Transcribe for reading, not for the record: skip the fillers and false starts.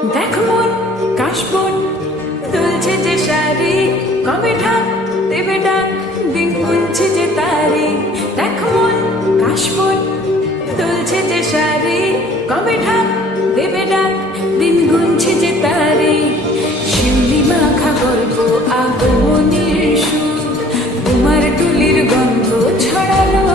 দেখ মন কাশবন দুলছে যে শাড়ি, কবে ঢাক দেবে ডাক, দিন গুনছে যে তারি। দেখ মন কাশবন দুলছে যে শাড়ি, কবে ঢাক দেবে ডাক, দিন গুনছে যে তারি। শিউলি মাখা গল্প আগমনের সুর, তোমার টুলির গন্ধ ছড়ালো